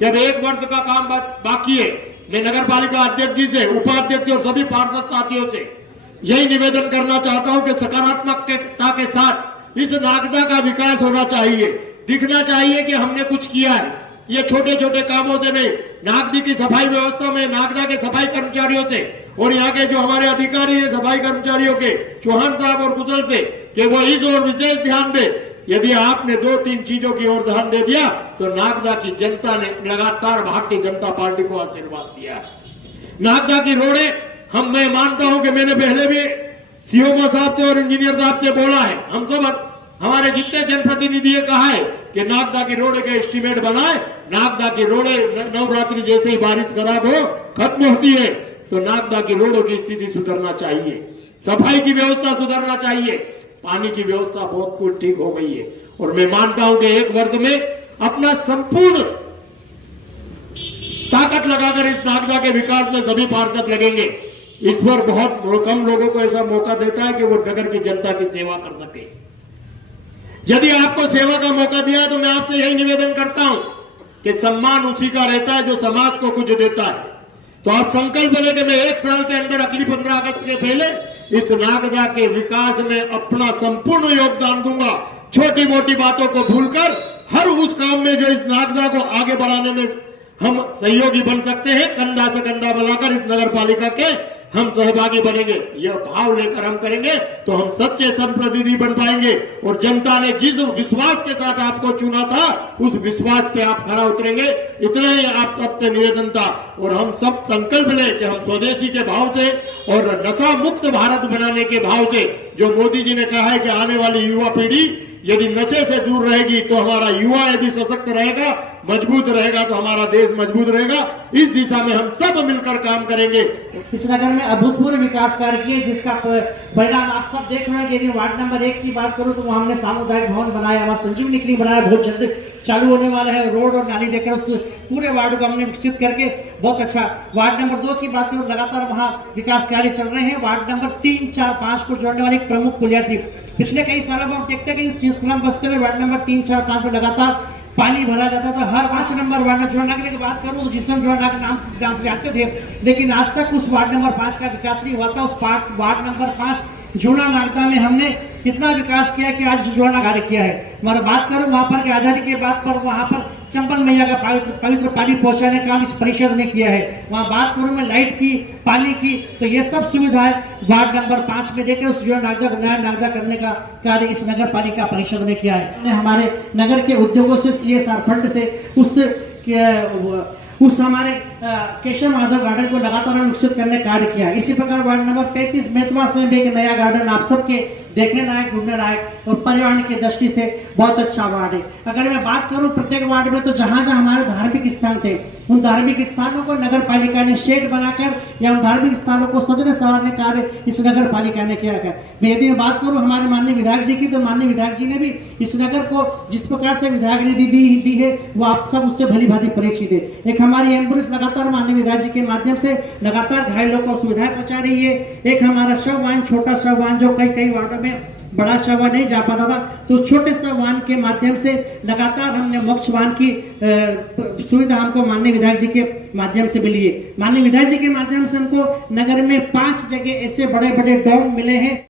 कि अब 1 वर्ष का काम बाकी है। मैं नगर पालिका अध्यक्ष जी से, उपाध्यक्ष और सभी पार्षद साथियों से यही निवेदन करना चाहता हूं कि सकारात्मकता के साथ इस नागदा का विकास होना चाहिए, दिखना चाहिए कि हमने कुछ किया है। ये छोटे छोटे कामों से नहीं, नागदी की सफाई व्यवस्था में नागदा के सफाई कर्मचारियों से और यहाँ के जो हमारे अधिकारी है सफाई कर्मचारियों के, चौहान साहब और कुशल से, कि वो इस ओर विशेष ध्यान दे। यदि आपने 2-3 चीजों की ओर ध्यान दे दिया तो नागदा की जनता ने लगातार भारतीय जनता पार्टी को आशीर्वाद दिया है। नागदा की रोडे मैं मानता हूं कि मैंने पहले भी सीओ साहब से और इंजीनियर साहब से बोला है, हम सब हमारे जितने जनप्रतिनिधि कहा है कि नागदा की रोड के एस्टीमेट बनाए। नागदा की रोडे नवरात्रि जैसे ही बारिश खराब हो खत्म होती है तो नागदा की रोडों की स्थिति सुधरना चाहिए, सफाई की व्यवस्था सुधरना चाहिए, पानी की व्यवस्था बहुत कुछ ठीक हो गई है। और मैं मानता हूं कि 1 वर्ष में अपना संपूर्ण ताकत लगाकर इस नागदा के विकास में सभी पार्षद लगेंगे। ईश्वर बहुत कम लोगों को ऐसा मौका देता है कि वो नगर की जनता की सेवा कर सके। यदि आपको सेवा का मौका दिया तो मैं आपसे यही निवेदन करता हूं कि सम्मान उसी का रहता है जो समाज को कुछ देता है। तो आज संकल्प ले कि मैं 1 साल के अंदर अगली 15 अगस्त के पहले इस नागदा के विकास में अपना संपूर्ण योगदान दूंगा। छोटी मोटी बातों को भूलकर हर उस काम में जो इस नागदा को आगे बढ़ाने में हम सहयोगी बन सकते हैं, कंधा से कंधा मिलाकर इस नगर पालिका के हम सहभागी बनेंगे। यह भाव लेकर हम करेंगे तो हम सच्चे जनप्रतिनिधि बन पाएंगे और जनता ने जिस विश्वास के साथ आपको चुना था उस विश्वास पे आप खरा उतरेंगे। इतना ही आप सबसे निवेदन था और हम सब संकल्प लें कि हम स्वदेशी के भाव से और नशा मुक्त भारत बनाने के भाव से, जो मोदी जी ने कहा है कि आने वाली युवा पीढ़ी यदि नशे से दूर रहेगी तो हमारा युवा यदि सशक्त रहेगा, मजबूत रहेगा तो हमारा देश मजबूत रहेगा। इस दिशा में हम सब मिलकर काम करेंगे। इस नगर में अभूतपूर्व विकास कार्य किए जिसका परिणाम आप सब देख रहे हैं। यदि वार्ड नंबर 1 की बात करूं तो वहां हमने सामुदायिक भवन बनाया, वहां संजीवनी क्लिनिक बनाया, बहुत जल्द चालू होने वाला है। रोड और नाली देकर उस पूरे वार्ड को हमने विकसित करके बहुत अच्छा। वार्ड नंबर 2 की बात करूं, लगातार वहां विकास कार्य चल रहे हैं। वार्ड नंबर 3, 4, 5 को जोड़ने वाली एक प्रमुख पुलिया थी। पिछले कई सालों में हम देखते हैं कि इस सिलसिला बस्ते में वार्ड नंबर 3, 4, 5 में लगातार पानी भरा जाता था। हर 5 नंबर वार्ड में जोड़नागदा की बात करूं तो जिसमें जोड़नागदा नाम से जानते थे, लेकिन आज तक उस वार्ड नंबर 5 का विकास नहीं हुआ था। उस वार्ड नंबर 5 जोड़ा नागदा में हमने कितना विकास किया कि आज जोड़ा कार्य किया है। मगर बात करूं वहां पर कि आजादी के बाद पर वहां पर चंबल मैया का पवित्र पानी पहुंचाने का काम इस परिषद ने किया है। वहां बात करूं मैं लाइट की, पानी की, तो ये सब सुविधाएं वार्ड नंबर 5 में देकर उस जोड़ा नागदा को नया नागदा करने का कार्य इस नगर पालिका परिषद ने किया है। हमारे नगर के उद्योगों से CSR फंड से उस हमारे केशव माधव गार्डन को लगातार विकसित करने का कार्य किया। इसी प्रकार वार्ड नंबर 35 मेतवास में भी एक नया गार्डन आप सबके देखने लायक, घूमने लायक और पर्यावरण की दृष्टि से बहुत अच्छा वार्ड है। अगर मैं बात करूं प्रत्येक वार्ड में तो जहां जहां हमारे धार्मिक स्थान थे उन धार्मिक स्थानों को नगर पालिका ने शेड बनाकर या उन धार्मिक स्थानों को सजने संवारने कार्य इस नगर पालिका ने किया है। मैं यदि बात करूं हमारे माननीय विधायक जी की तो माननीय विधायक जी ने भी इस नगर को जिस प्रकार से विधायक निधि दी है वो आप सब उससे भली भांति परिचित है। एक हमारी एम्बुलेंस लगातार माननीय विधायक जी के माध्यम से लगातार घायलों को सुविधाएं पहुंचा रही है। एक हमारा शव वाहन, छोटा शव वाहन जो कई वार्डों में बड़ा शव नहीं जा पाता था, तो उस छोटे शव वाहन के माध्यम से लगातार हमने मोक्ष वाहन की सुविधा हमको माननीय विधायक जी के माध्यम से मिली है। माननीय विधायक जी के माध्यम से हमको नगर में 5 जगह ऐसे बड़े बड़े डॉम मिले हैं।